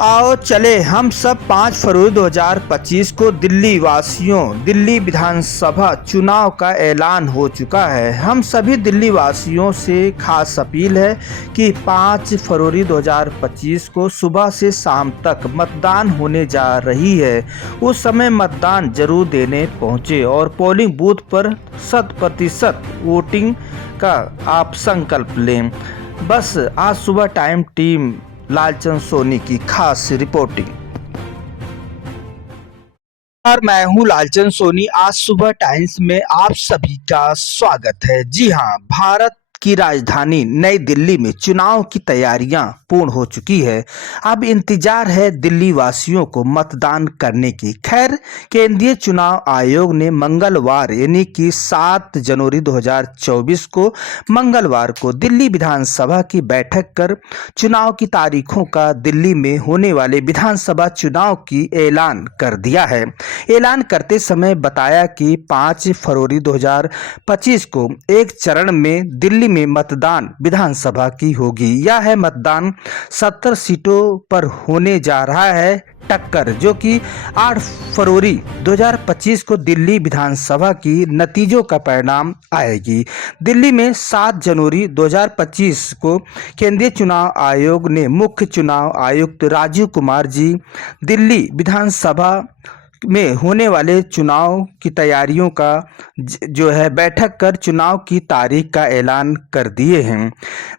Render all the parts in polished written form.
आओ चले हम सब 5 फरवरी 2025 को दिल्ली वासियों। दिल्ली विधानसभा चुनाव का ऐलान हो चुका है। हम सभी दिल्ली वासियों से खास अपील है कि 5 फरवरी 2025 को सुबह से शाम तक मतदान होने जा रही है। उस समय मतदान जरूर देने पहुंचे और पोलिंग बूथ पर 100% वोटिंग का आप संकल्प लें। बस आज सुबह टाइम टीम लालचंद सोनी की खास रिपोर्टिंग। और मैं हूं लालचंद सोनी। आज सुबह टाइम्स में आप सभी का स्वागत है। जी हां, भारत की राजधानी नई दिल्ली में चुनाव की तैयारियां पूर्ण हो चुकी है। अब इंतजार है दिल्ली वासियों को मतदान करने की। खैर, केंद्रीय चुनाव आयोग ने मंगलवार यानी कि 7 जनवरी 2024 को मंगलवार को दिल्ली विधानसभा की बैठक कर चुनाव की तारीखों का दिल्ली में होने वाले विधानसभा चुनाव की ऐलान कर दिया है। ऐलान करते समय बताया कि 5 फरवरी 2025 को एक चरण में दिल्ली में मतदान विधानसभा की होगी। यह है मतदान 70 सीटों पर होने जा रहा है टक्कर, जो कि 8 फरवरी 2025 को दिल्ली विधानसभा की नतीजों का परिणाम आएगी। दिल्ली में 7 जनवरी 2025 को केंद्रीय चुनाव आयोग ने मुख्य चुनाव आयुक्त राजीव कुमार जी दिल्ली विधानसभा में होने वाले चुनाव की तैयारियों का जो है बैठक कर चुनाव की तारीख का ऐलान कर दिए हैं।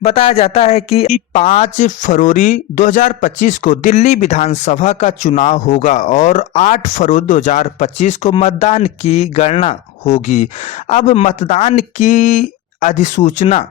बताया जाता है कि 5 फरवरी 2025 को दिल्ली विधानसभा का चुनाव होगा और 8 फरवरी 2025 को मतदान की गणना होगी। अब मतदान की अधिसूचना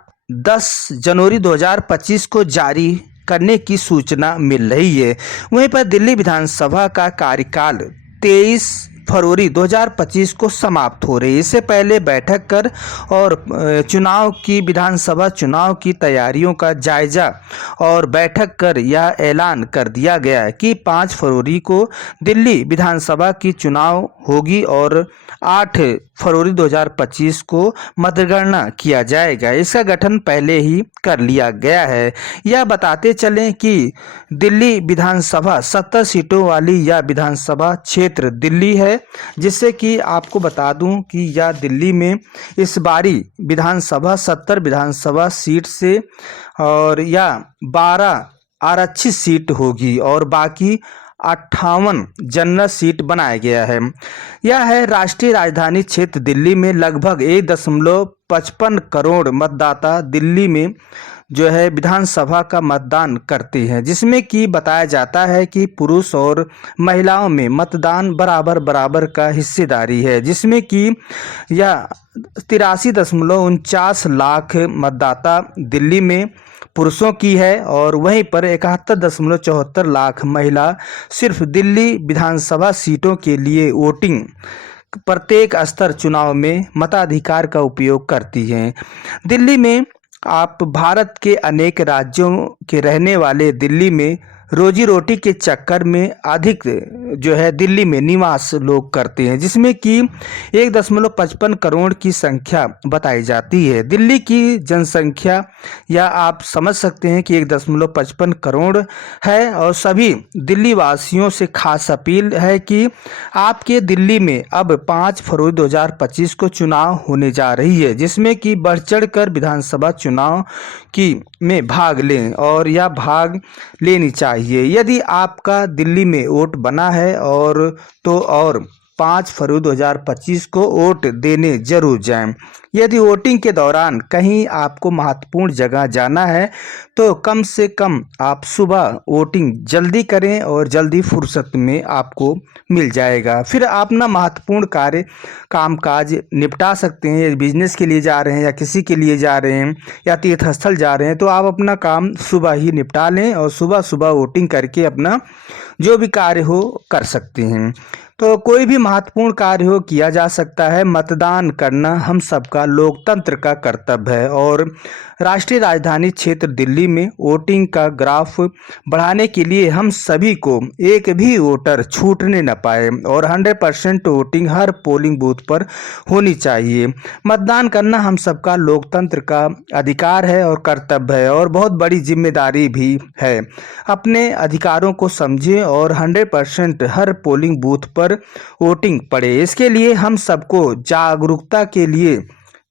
10 जनवरी 2025 को जारी करने की सूचना मिल रही है। वहीं पर दिल्ली विधानसभा का कार्यकाल 23 फरवरी 2025 को समाप्त हो रही है। इससे पहले बैठक कर और विधानसभा चुनाव की तैयारियों का जायजा और बैठक कर यह ऐलान कर दिया गया है कि 5 फरवरी को दिल्ली विधानसभा की चुनाव होगी और 8 फरवरी 2025 को मतगणना किया जाएगा। इसका गठन पहले ही कर लिया गया है। यह बताते चलें कि दिल्ली विधानसभा 70 सीटों वाली यह विधानसभा क्षेत्र दिल्ली है, जिससे कि आपको बता दूं कि यह दिल्ली में इस बारी विधानसभा 70 विधानसभा सीट से और यह 12 आरक्षित सीट होगी और बाकी 58 जनरल सीट बनाया गया है। यह है राष्ट्रीय राजधानी क्षेत्र दिल्ली में लगभग 1.55 करोड़ मतदाता दिल्ली में जो है विधानसभा का मतदान करते हैं, जिसमें कि बताया जाता है कि पुरुष और महिलाओं में मतदान बराबर का हिस्सेदारी है, जिसमें कि यह 83.49 लाख मतदाता दिल्ली में पुरुषों की है और वहीं पर 71.74 लाख महिला सिर्फ दिल्ली विधानसभा सीटों के लिए वोटिंग प्रत्येक स्तर चुनाव में मताधिकार का उपयोग करती हैं। दिल्ली में आप भारत के अनेक राज्यों के रहने वाले दिल्ली में रोजी रोटी के चक्कर में अधिक जो है दिल्ली में निवास लोग करते हैं, जिसमें कि 1.55 करोड़ की संख्या बताई जाती है। दिल्ली की जनसंख्या या आप समझ सकते हैं कि 1.55 करोड़ है और सभी दिल्ली वासियों से खास अपील है कि आपके दिल्ली में अब 5 फरवरी 2025 को चुनाव होने जा रही है, जिसमें कि बढ़ चढ़ कर विधानसभा चुनाव की में भाग लें और यह भाग लेनी चाहिए। यदि आपका दिल्ली में वोट बना है और 5 फरवरी 2025 को वोट देने जरूर जाएं। यदि वोटिंग के दौरान कहीं आपको महत्वपूर्ण जगह जाना है तो कम से कम आप सुबह वोटिंग जल्दी करें और जल्दी फुर्सत में आपको मिल जाएगा। फिर आप अपना महत्वपूर्ण कामकाज निपटा सकते हैं। यदि बिजनेस के लिए जा रहे हैं या किसी के लिए जा रहे हैं या तीर्थ स्थल जा रहे हैं तो आप अपना काम सुबह ही निपटा लें और सुबह वोटिंग करके अपना जो भी कार्य हो कर सकते हैं। तो कोई भी महत्वपूर्ण कार्य हो किया जा सकता है। मतदान करना हम सबका लोकतंत्र का कर्तव्य है और राष्ट्रीय राजधानी क्षेत्र दिल्ली में वोटिंग का ग्राफ बढ़ाने के लिए हम सभी को एक भी वोटर छूटने न पाए और 100% वोटिंग हर पोलिंग बूथ पर होनी चाहिए। मतदान करना हम सबका लोकतंत्र का अधिकार है और कर्तव्य है और बहुत बड़ी जिम्मेदारी भी है। अपने अधिकारों को समझें और 100% हर पोलिंग बूथ पर वोटिंग पड़े। इसके लिए हम सबको जागरूकता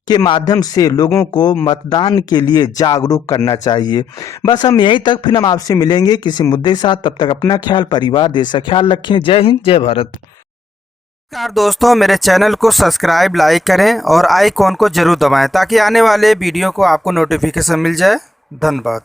के माध्यम से लोगों को मतदान के लिए जागरूक करना चाहिए। बस हम यहीं तक, फिर हम आपसे मिलेंगे किसी मुद्दे के साथ। तब तक अपना ख्याल, परिवार, देश का ख्याल रखें। जय हिंद, जय भारत। नमस्कार दोस्तों, मेरे चैनल को सब्सक्राइब, लाइक करें और आइकॉन को जरूर दबाएं ताकि आने वाले वीडियो को आपको नोटिफिकेशन मिल जाए। धन्यवाद।